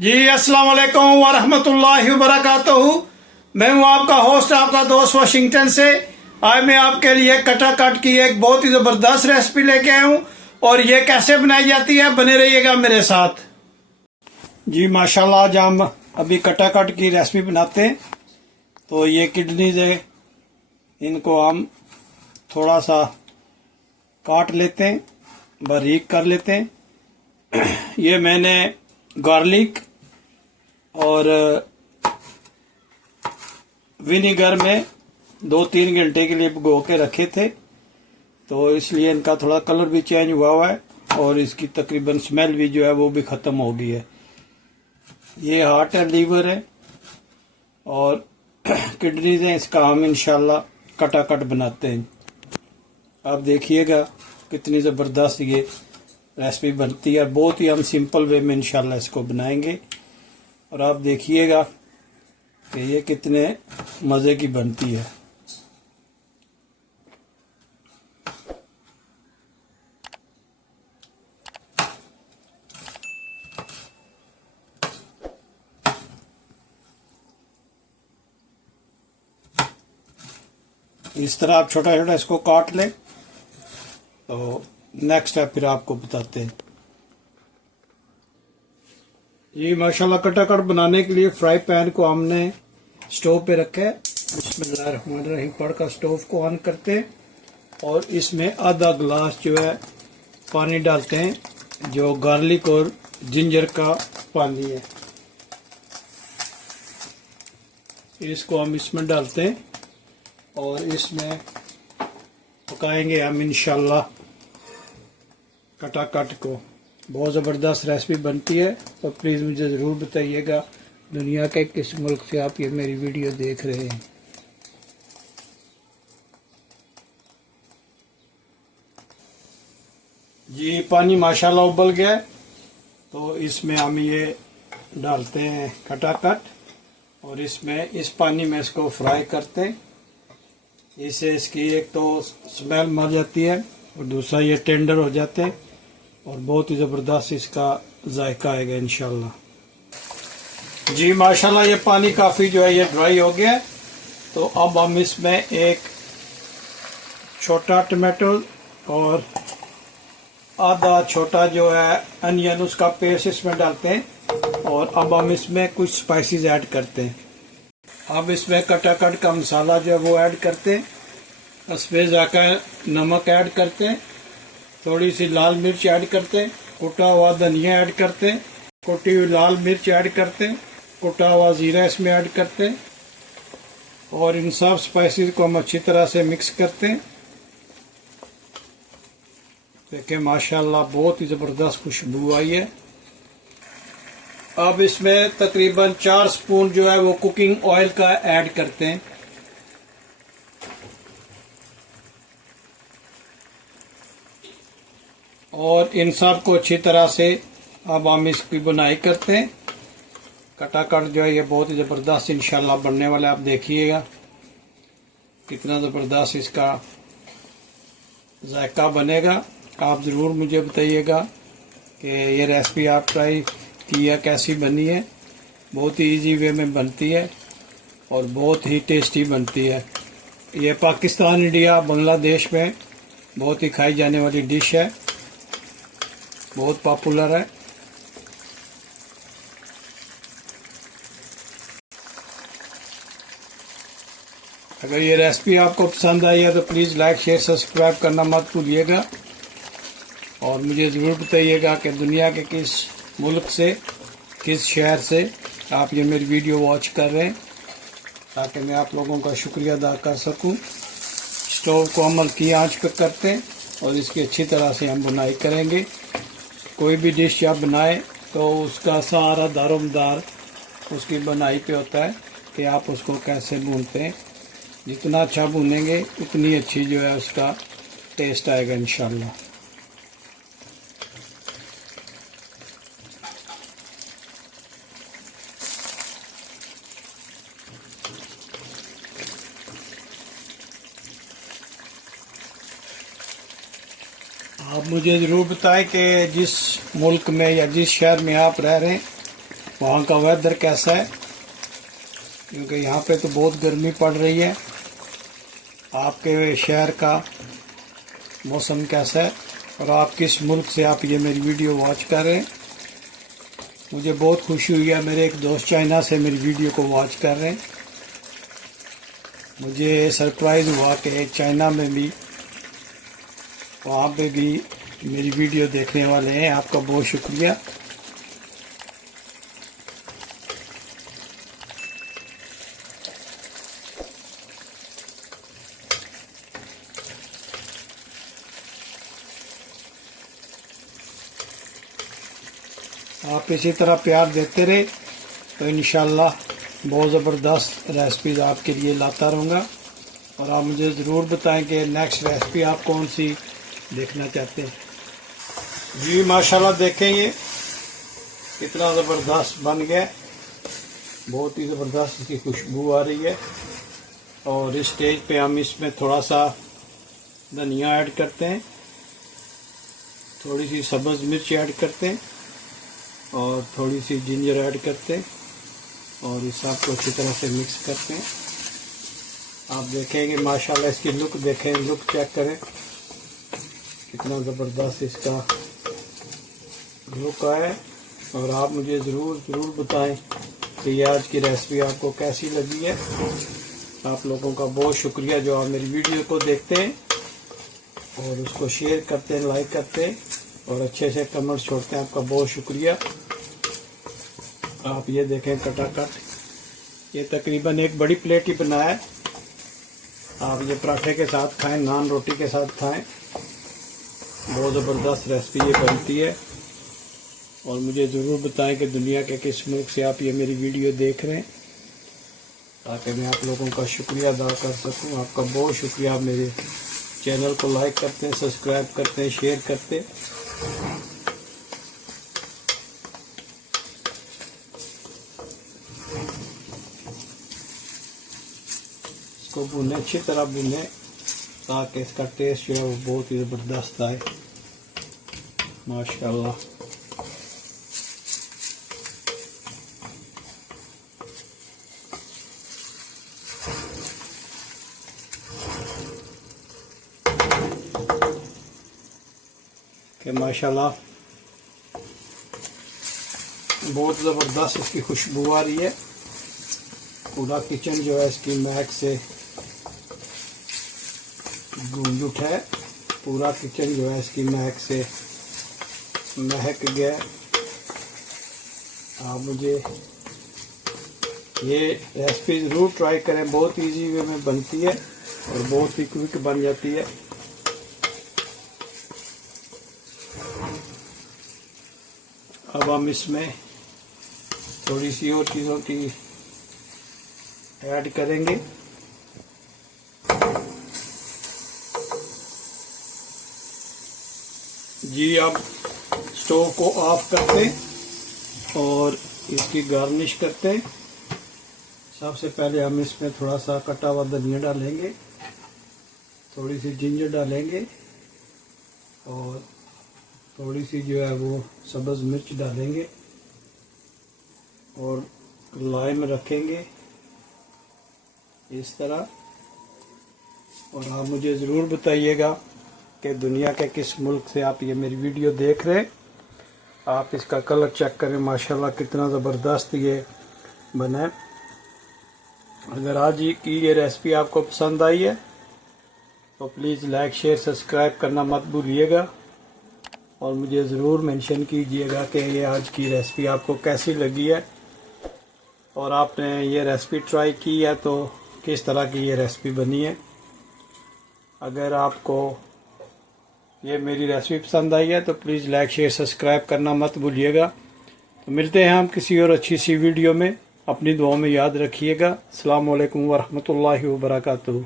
जी अस्सलाम वालेकुम वरहमतुल्लाहि वबरकातुहू। मैं हूं आपका होस्ट, आपका दोस्त वाशिंगटन से। आज मैं आपके लिए कटा कट की एक बहुत ही ज़बरदस्त रेसिपी लेके आया हूं और ये कैसे बनाई जाती है, बने रहिएगा मेरे साथ। जी माशाल्लाह, आज हम अभी कटा कट की रेसिपी बनाते हैं। तो ये किडनीज है, इनको हम थोड़ा सा काट लेते हैं, बारीक कर लेते हैं। ये मैंने गार्लिक और विनीगर में 2-3 घंटे के लिए भिगो के रखे थे, तो इसलिए इनका थोड़ा कलर भी चेंज हुआ है और इसकी तकरीबन स्मेल भी जो है वो भी ख़त्म हो गई है। ये हार्ट है, लीवर है और किडनीज हैं। इसका हम इंशाल्लाह कटा कट बनाते हैं। आप देखिएगा कितनी ज़बरदस्त ये रेसिपी बनती है। बहुत ही हम सिंपल वे में इंशाल्लाह इसको बनाएंगे और आप देखिएगा कि ये कितने मज़े की बनती है। इस तरह आप छोटा छोटा इसको काट लें। तो नेक्स्ट स्टेप फिर आपको बताते हैं। ये माशाल्लाह कटा कट बनाने के लिए फ्राई पैन को हमने स्टोव पे रखा है। बिस्मिल्लाहिर्रहमानिर्रहीम पढ़कर स्टोव को ऑन करते हैं और इसमें आधा गिलास जो है पानी डालते हैं, जो गार्लिक और जिंजर का पानी है। इसको हम इसमें डालते हैं और इसमें पकाएंगे हम इंशाल्लाह कटा कट को। बहुत ज़बरदस्त रेसिपी बनती है, तो प्लीज़ मुझे ज़रूर बताइएगा दुनिया के किस मुल्क से आप ये मेरी वीडियो देख रहे हैं। जी पानी माशाल्लाह उबल गया है, तो इसमें हम ये डालते हैं कटा कट और इसमें इस पानी में इसको फ्राई करते हैं। इससे इसकी एक तो स्मेल मर जाती है और दूसरा ये टेंडर हो जाते हैं और बहुत ही ज़बरदस्त इसका जायका आएगा इंशाल्लाह। जी माशाल्लाह ये पानी काफ़ी जो है ये ड्राई हो गया है। तो अब हम इसमें एक छोटा टमाटो और आधा छोटा जो है अनियन, उसका पेस्ट इसमें डालते हैं और अब हम इसमें कुछ स्पाइसेस ऐड करते हैं। अब इसमें कटा कट का मसाला जो है वो ऐड करते हैं, इसमें जाकर नमक ऐड करते हैं, थोड़ी सी लाल मिर्च ऐड करते हैं, कुटा हुआ धनिया ऐड करते हैं, कुटी हुई लाल मिर्च ऐड करते हैं, कुटा हुआ ज़ीरा इसमें ऐड करते हैं और इन सब स्पाइसेस को हम अच्छी तरह से मिक्स करते हैं। देखिए माशाल्लाह बहुत ही ज़बरदस्त खुशबू आई है। अब इसमें तकरीबन 4 स्पून जो है वो कुकिंग ऑयल का ऐड करते हैं। और इन सब को अच्छी तरह से अब हम इसकी बुनाई करते हैं। कटा कट जो है ये बहुत ही ज़बरदस्त इंशाल्लाह बनने वाला है। आप देखिएगा कितना ज़बरदस्त इसका जायका बनेगा। आप ज़रूर मुझे बताइएगा कि ये रेसिपी आप ट्राई की है, कैसी बनी है। बहुत ही इजी वे में बनती है और बहुत ही टेस्टी बनती है। ये पाकिस्तान, इंडिया, बांग्लादेश में बहुत ही खाई जाने वाली डिश है, बहुत पॉपुलर है। अगर ये रेसिपी आपको पसंद आई है तो प्लीज़ लाइक, शेयर, सब्सक्राइब करना मत भूलिएगा और मुझे ज़रूर बताइएगा कि दुनिया के किस मुल्क से, किस शहर से आप ये मेरी वीडियो वॉच कर रहे हैं, ताकि मैं आप लोगों का शुक्रिया अदा कर सकूं। स्टोव को हम हल्की आंच पर करते हैं और इसकी अच्छी तरह से हम बुनाई करेंगे। कोई भी डिश आप बनाएं तो उसका सारा दारोमदार उसकी बनाई पे होता है कि आप उसको कैसे भूनते हैं। जितना अच्छा भूनेंगे उतनी अच्छी जो है उसका टेस्ट आएगा इंशाल्लाह। आप मुझे ज़रूर बताएं कि जिस मुल्क में या जिस शहर में आप रह रहे हैं वहाँ का वेदर कैसा है, क्योंकि यहाँ पे तो बहुत गर्मी पड़ रही है। आपके शहर का मौसम कैसा है और आप किस मुल्क से आप ये मेरी वीडियो वॉच कर रहे हैं। मुझे बहुत खुशी हुई है, मेरे एक दोस्त चाइना से मेरी वीडियो को वॉच कर रहे हैं। मुझे सरप्राइज़ हुआ कि चाइना में भी, वहाँ पे भी मेरी वीडियो देखने वाले हैं। आपका बहुत शुक्रिया। आप इसी तरह प्यार देते रहे तो इंशाल्लाह बहुत ज़बरदस्त रेसिपीज़ आपके लिए लाता रहूँगा। और आप मुझे ज़रूर बताएं कि नेक्स्ट रेसिपी आप कौन सी देखना चाहते हैं। जी माशाल्लाह, देखें ये कितना ज़बरदस्त बन गया, बहुत ही ज़बरदस्त इसकी खुशबू आ रही है। और इस स्टेज पे हम इसमें थोड़ा सा धनिया ऐड करते हैं, थोड़ी सी सब्ज़ मिर्च ऐड करते हैं और थोड़ी सी जिंजर ऐड करते हैं और इस सबको अच्छी तरह से मिक्स करते हैं। आप देखेंगे माशाल्लाह इसकी लुक देखें, लुक चेक करें कितना ज़बरदस्त इसका लुक आया। और आप मुझे ज़रूर बताएं कि ये आज की रेसिपी आपको कैसी लगी है। आप लोगों का बहुत शुक्रिया जो आप मेरी वीडियो को देखते हैं और उसको शेयर करते हैं, लाइक करते हैं और अच्छे से कमेंट छोड़ते हैं। आपका बहुत शुक्रिया। आप ये देखें कटाकट, ये तकरीबन एक बड़ी प्लेट ही बनाया है। आप ये पराठे के साथ खाएं, नान रोटी के साथ खाएं, बहुत ज़बरदस्त रेसिपी ये बनती है। और मुझे ज़रूर बताएं कि दुनिया के किस मुल्क से आप ये मेरी वीडियो देख रहे हैं, ताकि मैं आप लोगों का शुक्रिया अदा कर सकूं। आपका बहुत शुक्रिया। आप मेरे चैनल को लाइक करते हैं, सब्सक्राइब करते हैं, शेयर करते हैं। इसको भुने, अच्छी तरह भुने, ताकि इसका टेस्ट जो है वो बहुत ही ज़बरदस्त आए। माशाल्लाह। कि माशाल्लाह बहुत ज़बरदस्त इसकी खुशबू आ रही है। पूरा किचन जो है इसकी महक से गूंज उठा है। पूरा किचन जो है इसकी महक से महक गया। आप मुझे ये रेसिपी ज़रूर ट्राई करें, बहुत इजी वे में बनती है और बहुत ही क्विक बन जाती है। अब हम इसमें थोड़ी सी और चीज़ों की ऐड करेंगे। जी अब स्टोव को ऑफ करते हैं और इसकी गार्निश करते हैं। सबसे पहले हम इसमें थोड़ा सा कटा हुआ धनिया डालेंगे, थोड़ी सी जिंजर डालेंगे और थोड़ी सी जो है वो सब्ज़ मिर्च डालेंगे और लाइम रखेंगे इस तरह। और आप मुझे ज़रूर बताइएगा कि दुनिया के किस मुल्क से आप ये मेरी वीडियो देख रहे हैं। आप इसका कलर चेक करें, माशाल्लाह कितना ज़बरदस्त ये बना है। अगर आज की ये रेसिपी आपको पसंद आई है तो प्लीज़ लाइक, शेयर, सब्सक्राइब करना मत भूलिएगा और मुझे ज़रूर मेंशन कीजिएगा कि ये आज की रेसिपी आपको कैसी लगी है और आपने ये रेसिपी ट्राई की है तो किस तरह की ये रेसिपी बनी है। अगर आपको ये मेरी रेसिपी पसंद आई है तो प्लीज़ लाइक, शेयर, सब्सक्राइब करना मत भूलिएगा। तो मिलते हैं हम किसी और अच्छी सी वीडियो में। अपनी दुआओं में याद रखिएगा। अस्सलाम वालेकुम व रहमतुल्लाहि व बरकातुहू।